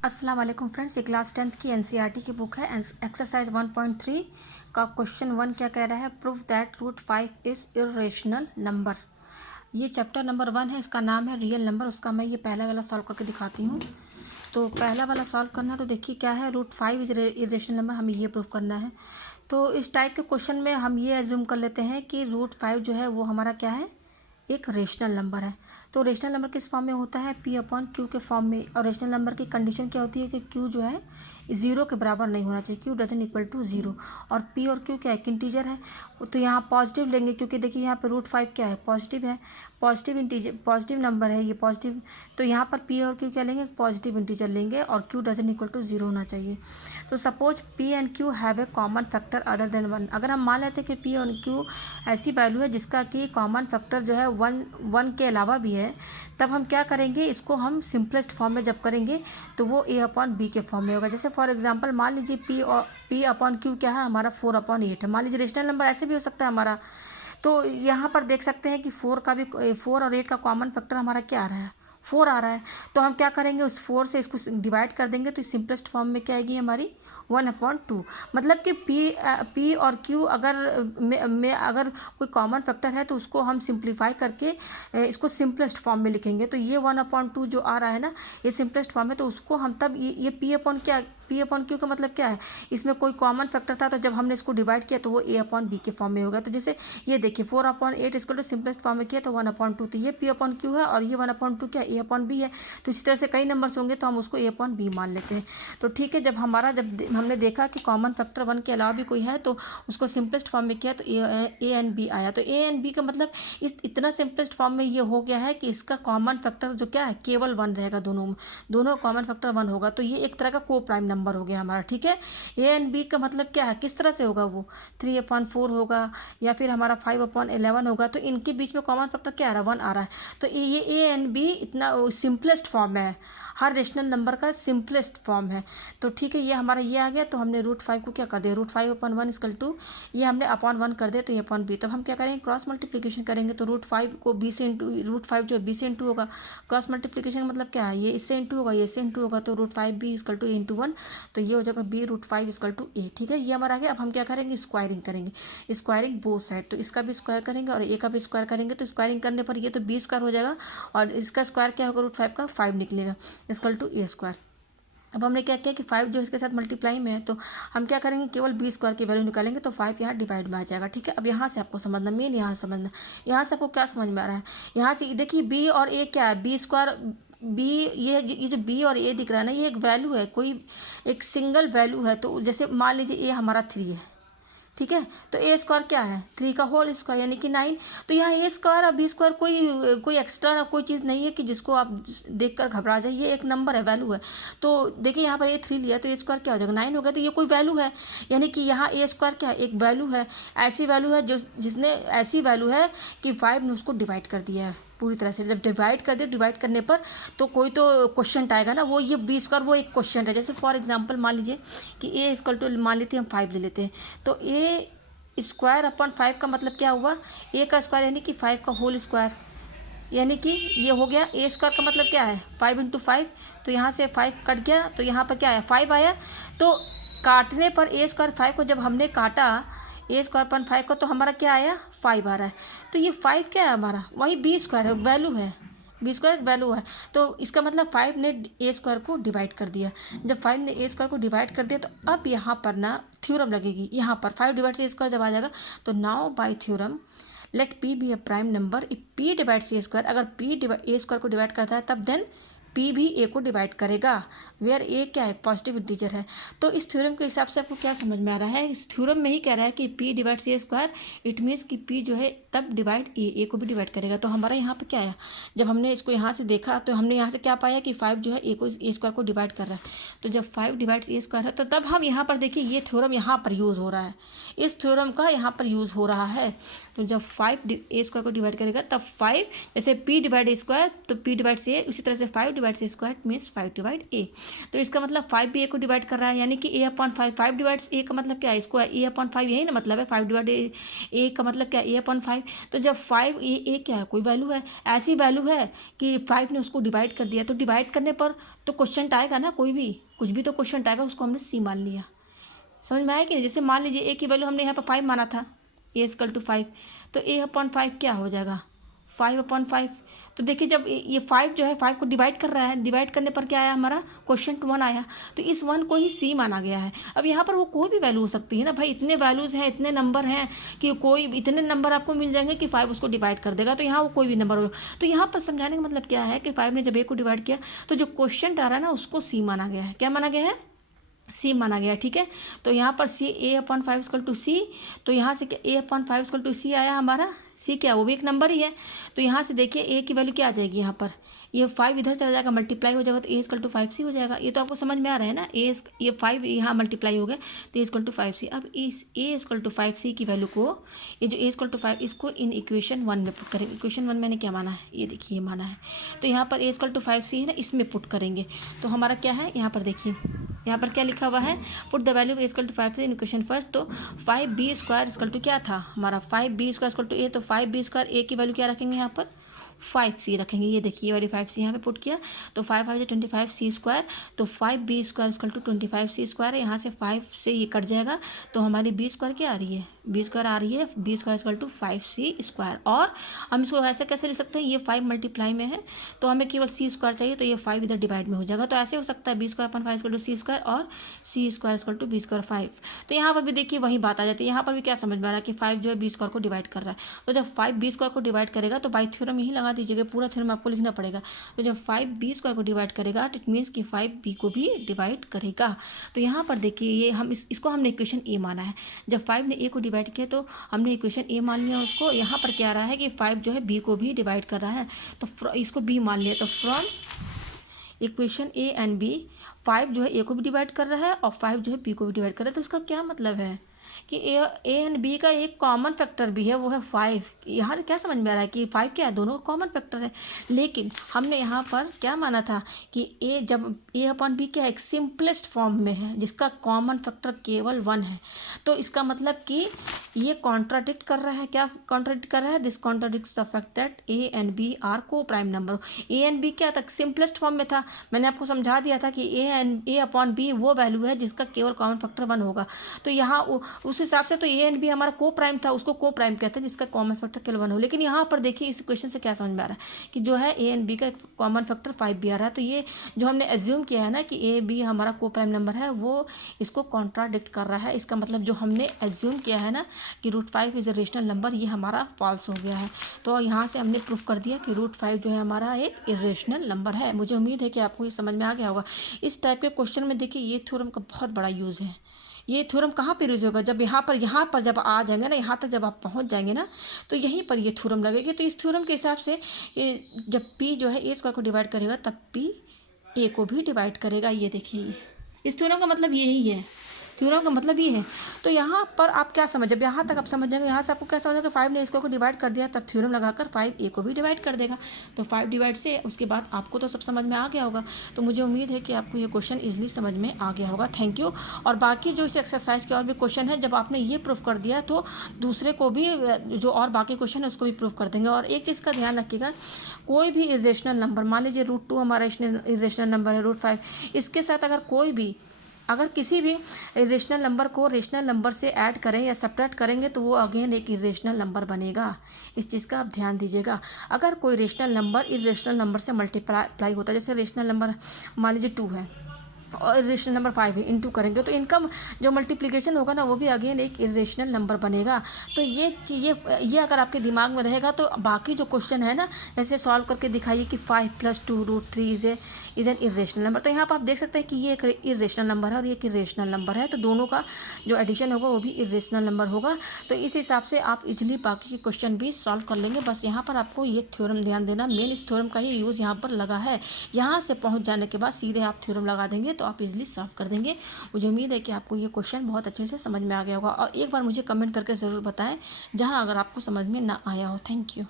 अस्सलाम वालेकुम फ्रेंड्स, ये क्लास 10th की एनसीईआरटी की बुक है। एक्सरसाइज 1.3 का क्वेश्चन 1 क्या कह रहा है? Prove that root 5 is irrational number. ये चैप्टर नंबर 1 है, इसका नाम है रियल नंबर। उसका मैं ये पहला वाला सॉल्व करके दिखाती हूँ। तो पहला वाला सॉल्व करना है, तो देखिए क्या है, रूट 5 इज इर्रेशनल नंबर, हमें ये प्रूव करना है। तो इस टाइप के क्वेश्चन में हम ये एज्यूम कर लेते हैं कि रूट 5 जो है वो हमारा क्या है, एक रेशनल नंबर है। तो रेशनल नंबर किस फॉर्म में होता है? पी अपॉन क्यू के फॉर्म में। और रेशनल नंबर की कंडीशन क्या होती है कि क्यू जो है ज़ीरो के बराबर नहीं होना चाहिए, q doesn't equal to zero. और पी और क्यू क्या है, एक इंटीजर है, तो यहाँ पॉजिटिव लेंगे, क्योंकि देखिए यहाँ पे रूट 5 क्या है, पॉजिटिव है, पॉजिटिव इंटीजर, पॉजिटिव नंबर है ये, पॉजिटिव। तो यहाँ पर पी और क्यू क्या लेंगे, पॉजिटिव इंटीजर लेंगे, और q doesn't equal to zero होना चाहिए। तो suppose p and q have a common factor other than 1। अगर हम मान लेते हैं कि पी और क्यू ऐसी वैल्यू है जिसका कि कॉमन फैक्टर जो है 1 के अलावा भी है, तब हम क्या करेंगे, इसको हम सिंपलेस्ट फॉर्म में जब करेंगे तो वो ए अपॉन बी के फॉर्म में होगा। जैसे फॉर एग्जांपल मान लीजिए पी अपॉन क्यू क्या है हमारा, 4/8 है। मान लीजिए रेशनल नंबर ऐसे भी हो सकता है हमारा। तो यहाँ पर देख सकते हैं कि 4 और 8 का कॉमन फैक्टर हमारा क्या आ रहा है, 4 आ रहा है। तो हम क्या करेंगे, उस 4 से इसको डिवाइड कर देंगे, तो सिंपलेस्ट फॉर्म में क्या आएगी हमारी, 1/2। मतलब कि पी और क्यू अगर में अगर कोई कॉमन फैक्टर है तो उसको हम सिंप्लीफाई करके इसको सिंपलेस्ट फॉर्म में लिखेंगे। तो ये 1/2 जो आ रहा है ना, ये सिंपलेस्ट फॉर्म है। तो उसको हम तब ये पी अपॉन क्यू का मतलब क्या है, इसमें कोई कॉमन फैक्टर था, तो जब हमने इसको डिवाइड किया तो वो ए अपॉन बी के फॉर्म में होगा। तो जैसे ये देखिए 4/8 इसको तो सिंपलेस्ट फॉर्म में किया तो 1/2, तो ये पी अपॉन क्यू है, और ये 1/2 क्या ए अपॉन बी है। तो इसी तरह से कई नंबर्स होंगे तो हम उसको ए अपॉन बी मान लेते हैं। तो ठीक है, जब हमने देखा कि कॉमन फैक्टर 1 के अलावा भी कोई है, तो उसको सिंपलेस्ट फॉर्म में किया तो ए एंड बी आया। तो ए एंड बी का मतलब इतना सिंपलेस्ट फॉर्म में ये हो गया है कि इसका कॉमन फैक्टर जो क्या है, केवल 1 रहेगा। दोनों कॉमन फैक्टर 1 होगा, तो ये एक तरह का को प्राइम नंबर हो गया हमारा। ठीक है, ए एंड बी का मतलब क्या है, किस तरह से होगा, वो 3/4 होगा या फिर हमारा 5/11 होगा। तो इनके बीच में कॉमन फैक्टर क्या आ रहा है, 1 आ रहा है। तो ये ए एंड बी इतना सिंपलेस्ट फॉर्म है, हर रेशनल नंबर का सिंपलेस्ट फॉर्म है। तो ठीक है, ये हमारा ये आ गया। तो हमने रूट 5 को क्या कर दिया, रूट 5/1 इक्वल टू, ये हमने अपॉन 1 कर दिया, तो ये अपॉन बी। तब हम क्या करेंगे, क्रॉस मल्टीप्लिकेशन करेंगे। तो रूट 5 को बी से इंटू, रूट 5 जो है बी से इंटू होगा। क्रॉस मल्टीप्लिकेशन मतलब क्या है, ये इससे इंटू होगा, ये इससे इंटू होगा, तो root 5 b equal to a into 1। तो ये हो जाएगा b root 5 equal to a. ठीक है, ये हमारा आ गया। अब हम क्या करेंगे, स्क्वायरिंग करेंगे, स्क्वायरिंग बोथ साइड। तो इसका भी स्क्वायर करेंगे और ए का भी स्क्वायर करेंगे। तो स्क्वायरिंग करने पर ये तो बी स्क्वायर हो जाएगा, और इसका स्क्वायर क्या होगा, रूट 5 का 5 निकलेगा इक्वल टू ए स्क्वायर। अब हमने क्या किया कि 5 जो इसके साथ मल्टीप्लाई में है, तो हम क्या करेंगे, केवल बी स्क्वायर की वैल्यू निकालेंगे, तो 5 यहाँ डिवाइड में आ जाएगा। ठीक है, अब यहाँ से आपको समझना, मेन यहाँ समझना, यहाँ से आपको क्या समझ में आ रहा है, यहाँ से देखिए बी और ए क्या है, बी स्क्वायर बी, ये जो बी और ए दिख रहा है ना, ये एक वैल्यू है, कोई एक सिंगल वैल्यू है। तो जैसे मान लीजिए ए हमारा 3 है, ठीक है, तो ए स्क्वायर क्या है, 3 का होल स्क्वायर यानी कि 9। तो यहाँ ए स्क्वायर और बी स्क्वायर कोई एक्स्ट्रा कोई चीज़ नहीं है कि जिसको आप देखकर घबरा जाए, ये एक नंबर है, वैल्यू है। तो देखिए यहाँ पर ए 3 लिया तो ए स्क्वायर क्या हो जाएगा, 9 हो गया। तो ये कोई वैल्यू है, यानी कि यहाँ ए स्क्वायर क्या है, एक वैल्यू है, ऐसी वैल्यू है जिसने ऐसी वैल्यू है कि 5 ने उसको डिवाइड कर दिया है पूरी तरह से। जब डिवाइड कर दे, डिवाइड करने पर तो कोई तो क्वेश्चन आएगा ना, वो ये बी स्क्वायर वो एक क्वेश्चन है। जैसे फॉर एग्जांपल मान लीजिए कि ए इक्वल टू, मान लेते हैं हम 5 ले लेते हैं, तो ए स्क्वायर अपॉन 5 का मतलब क्या हुआ, ए का स्क्वायर यानी कि 5 का होल स्क्वायर, यानी कि ये हो गया। ए स्क्वायर का मतलब क्या है, 5 × 5। तो यहाँ से 5 कट गया, तो यहाँ पर क्या आया, 5 आया। तो काटने पर ए स्क्वायर 5 को जब हमने काटा, ए स्क्वायर अपॉन 5 को, तो हमारा क्या आया, 5 आ रहा है। तो ये 5 क्या है हमारा, वही बी स्क्वायर है, वैल्यू है, बी स्क्वायर वैल्यू है। तो इसका मतलब 5 ने ए स्क्वायर को डिवाइड कर दिया। जब 5 ने ए स्क्वायर को डिवाइड कर दिया, तो अब यहाँ पर ना थ्योरम लगेगी। यहाँ पर 5 डिवाइड से ए स्क्वायर जब आ जाएगा, तो now by theorem let p be a prime number if p divide a square. अगर पी ए स्क्वायर को डिवाइड करता है, तब देन पी भी ए को डिवाइड करेगा, वेयर ए क्या है, पॉजिटिव इंटीजर है। तो इस थ्योरम के हिसाब से आपको क्या समझ में आ रहा है, इस थ्योरम में ही कह रहा है कि P divide a square, it means कि पी जो है तब डिवाइड ए को भी डिवाइड करेगा। तो हमारा यहाँ पे क्या आया, जब हमने इसको यहाँ से देखा तो हमने यहाँ से क्या पाया कि 5 जो है ए स्क्वायर को डिवाइड कर रहा है। तो जब 5 डिवाइड ए स्क्वायर है, तो तब हम यहाँ पर देखिए ये थ्योरम यहाँ पर यूज़ हो रहा है, इस थ्योरम का यहाँ पर यूज़ हो रहा है। तो जब 5 ए स्क्वायर को डिवाइड करेगा, तब 5 जैसे पी डिवाइड ए स्क्वायर, तो पी डिवाइड ए, उसी तरह से 5 डिवाइड सी स्क्वायर मीन्स 5 डिवाइड ए। तो इसका मतलब 5 भी ए को डिवाइड कर रहा है, यानी कि ए अपॉन 5, 5 डिवाइड्स ए का मतलब क्या है, इसको ए अपॉन 5 यही ना मतलब है, 5 डिवाइड ए का मतलब क्या है, ए अपॉन 5। तो जब 5 ए क्या है, कोई वैल्यू है, ऐसी वैल्यू है कि 5 ने उसको डिवाइड कर दिया, तो डिवाइड करने पर तो क्वेश्चन आएगा ना, कोई भी कुछ भी तो क्वेश्चन आएगा, उसको हमने सी मान लिया। समझ में आया कि नहीं? जैसे मान लीजिए ए की वैल्यू हमने यहाँ पर 5 माना था, ए इक्वल टू 5, तो ए अपॉन 5 क्या हो जाएगा, 5 अपॉन 5। तो देखिए जब ये 5 जो है 5 को डिवाइड कर रहा है, डिवाइड करने पर क्या आया हमारा, क्वेश्चन 1 आया, तो इस 1 को ही सी माना गया है। अब यहाँ पर वो कोई भी वैल्यू हो सकती है ना भाई, इतने वैल्यूज़ हैं, इतने नंबर हैं कि कोई इतने नंबर आपको मिल जाएंगे कि 5 उसको डिवाइड कर देगा, तो यहाँ वो कोई भी नंबर होगा। तो यहाँ पर समझाने का मतलब क्या है कि 5 ने जब ए को डिवाइड किया तो जो क्वेश्चन आ रहा है ना उसको सी माना गया है। क्या माना गया है, सी माना गया, ठीक है। तो यहाँ पर सी ए अपॉन 5 इक्वल टू सी, तो यहाँ से क्या ए अपॉन 5 इक्वल टू सी आया हमारा, सी क्या वो भी एक नंबर ही है। तो यहाँ से देखिए ए की वैल्यू क्या आ जाएगी, यहाँ पर ये 5 इधर चला जाएगा, मल्टीप्लाई हो जाएगा, तो ए इक्वल टू 5 सी हो जाएगा। ये तो आपको समझ में आ रहा है ना, ये 5 यहाँ मल्टीप्लाई हो गए तो ए इक्वल टू 5 सी। अब इस ए इक्वल टू 5 सी की वैल्यू को, ये जो ए इक्वल टू 5 इसको इन इक्वेशन 1 में पुट करेंगे। इक्वेशन 1 मैंने क्या माना है, ये देखिए ये माना है, तो यहाँ पर ए इक्वल टू 5 सी है ना, इसमें पुट करेंगे। तो हमारा क्या है यहाँ पर देखिए, यहाँ पर क्या लिखा हुआ है, put the value a equal to 5 c in equation first. तो 5b स्क्वायर इक्वल टू क्या था हमारा, 5b स्क्वायर इक्वल टू ए, तो 5b स्क्वायर ए की वैल्यू क्या रखेंगे यहाँ पर, 5c रखेंगे। ये देखिए ये वाली 5c यहाँ पे पुट किया, तो 5 5 25 सी स्क्वायर, तो 5b square equal to 25 c square है। यहाँ से 5 से ये कट जाएगा, तो हमारी b स्क्वायर क्या आ रही है, b स्क्वायर आ रही है, b square equal to 5c square. और हम इसको ऐसे कैसे लिख सकते हैं, ये 5 मल्टीप्लाई में है तो हमें केवल c स्क्वायर चाहिए, तो ये 5 इधर डिवाइड में हो जाएगा। तो ऐसे हो सकता है b square upon 5 equal to c square और c square equal to b square 5। तो यहाँ पर भी देखिए वही बात आ जाती है, यहाँ पर भी क्या समझ में आ रहा है कि 5 जो है b स्क्वायर को डिवाइड कर रहा है। तो जब 5 b स्क्वायर को डिवाइड करेगा तो बाई थ्योरम यही लगा दीजिएगा, पूरा थ्योरम आपको लिखना पड़ेगा। तो जब 5 b स्क्वायर को डिवाइड करेगा तो इट मीन्स कि 5 b को भी डिवाइड करेगा। तो यहाँ पर देखिए ये हम इसको हमने इक्वेशन ए माना है। जब 5 ने a को डिवाइड किया तो हमने इक्वेशन ए मान लिया उसको। यहाँ पर क्या आ रहा है कि 5 जो है b को भी डिवाइड कर रहा है, तो इसको b मान लिया। तो from equation a and b 5 जो है ए को भी डिवाइड कर रहा है और 5 जो है बी को भी डिवाइड कर रहा है। तो इसका क्या मतलब है कि ए एंड बी का एक कॉमन फैक्टर भी है, वो है 5। यहाँ से क्या समझ में आ रहा है कि 5 क्या है, दोनों का कॉमन फैक्टर है। लेकिन हमने यहाँ पर क्या माना था कि ए जब ए अपॉन बी क्या है, एक सिंपलेस्ट फॉर्म में है जिसका कॉमन फैक्टर केवल 1 है। तो इसका मतलब कि ये कॉन्ट्राडिक्ट कर रहा है, क्या कॉन्ट्राडिक्ट कर रहा है, this contradicts the fact that A and B are coprime number. A and B क्या था, सिंपलेस्ट फॉर्म में था। मैंने आपको समझा दिया था कि ए अपॉन बी वो वैल्यू है जिसका केवल कॉमन फैक्टर 1 होगा। तो यहाँ उस हिसाब से तो ए एंड बी हमारा को प्राइम था, उसको को प्राइम कहते हैं जिसका कॉमन फैक्टर केवल 1 हो। लेकिन यहाँ पर देखिए इस क्वेश्चन से क्या समझ में आ रहा है कि जो है ए एंड बी का कॉमन फैक्टर 5 भी आ रहा है। तो ये जो हमने एज्यूम किया है ना कि ए बी हमारा को प्राइम नंबर है, वो इसको कॉन्ट्राडिक्ट कर रहा है। इसका मतलब जो हमने एज्यूम किया है ना कि √5 इज़ अ रेशनल नंबर, ये हमारा फॉल्स हो गया है। तो यहाँ से हमने प्रूफ कर दिया कि √5 जो है हमारा एक इरेशनल नंबर है। मुझे उम्मीद है कि आपको ये समझ में आ गया होगा। इस टाइप के क्वेश्चन में देखिए ये थ्योरम का बहुत बड़ा यूज़ है। ये थ्योरम कहाँ पर यूज़ होगा, जब यहाँ पर जब आ जाएंगे ना, यहाँ तक जब आप पहुँच जाएंगे ना, तो यहीं पर ये थ्योरम लगेगी। तो इस थ्योरम के हिसाब से जब p जो है ए स्क्वायर को डिवाइड करेगा तब p ए को भी डिवाइड करेगा। ये देखिए इस थ्योरम का मतलब यही है, थ्योरम का मतलब ये है। तो यहाँ पर आप क्या समझ, जब यहाँ तक आप समझ जाएंगे, यहाँ से आपको क्या समझेगा कि 5 ने इसको डिवाइड कर दिया, तब थ्योरम लगाकर 5 ए को भी डिवाइड कर देगा। तो 5 डिवाइड से उसके बाद आपको तो सब समझ में आ गया होगा। तो मुझे उम्मीद है कि आपको ये क्वेश्चन ईजिली समझ में आ गया होगा। Thank you. और बाकी जो इस एक्सरसाइज के और भी क्वेश्चन है, जब आपने ये प्रूफ कर दिया तो दूसरे को भी जो और बाकी क्वेश्चन है उसको भी प्रूफ कर देंगे। और एक चीज़ का ध्यान रखिएगा, कोई भी इरेशनल नंबर, मान लीजिए √2 हमारा इरेशनल नंबर है, √5, इसके साथ अगर किसी भी इरेशनल नंबर को रेशनल नंबर से ऐड करें या सब्ट्रैक्ट करेंगे तो वो अगेन एक इरेशनल नंबर बनेगा। इस चीज़ का आप ध्यान दीजिएगा। अगर कोई रेशनल नंबर इरेशनल नंबर से मल्टीप्लाई होता है, जैसे रेशनल नंबर मान लीजिए 2 है और इरेशनल नंबर 5 है, इनटू करेंगे तो इनका जो मल्टीप्लिकेशन होगा ना वो भी अगेन एक इरेशनल नंबर बनेगा। तो ये अगर आपके दिमाग में रहेगा तो बाकी जो क्वेश्चन है ना, जैसे सॉल्व करके दिखाइए कि 5 + 2 √3 इज़ एन इरेशनल नंबर। तो यहाँ पर आप देख सकते हैं कि ये एक इरेशनल नंबर है और ये एक इरेशनल नंबर है, तो दोनों का जो एडिशन होगा वो भी इरेशनल नंबर होगा। तो इस हिसाब से आप इजीली बाकी के क्वेश्चन भी सॉल्व कर लेंगे। बस यहाँ पर आपको ये थ्योरम ध्यान देना, मेन इस थ्योरम का ही यूज़ यहाँ पर लगा है। यहाँ से पहुँच जाने के बाद सीधे आप थ्योरम लगा देंगे तो आप इजीली सॉल्व कर देंगे। मुझे उम्मीद है कि आपको ये क्वेश्चन बहुत अच्छे से समझ में आ गया होगा। और एक बार मुझे कमेंट करके ज़रूर बताएं जहां अगर आपको समझ में ना आया हो। Thank you.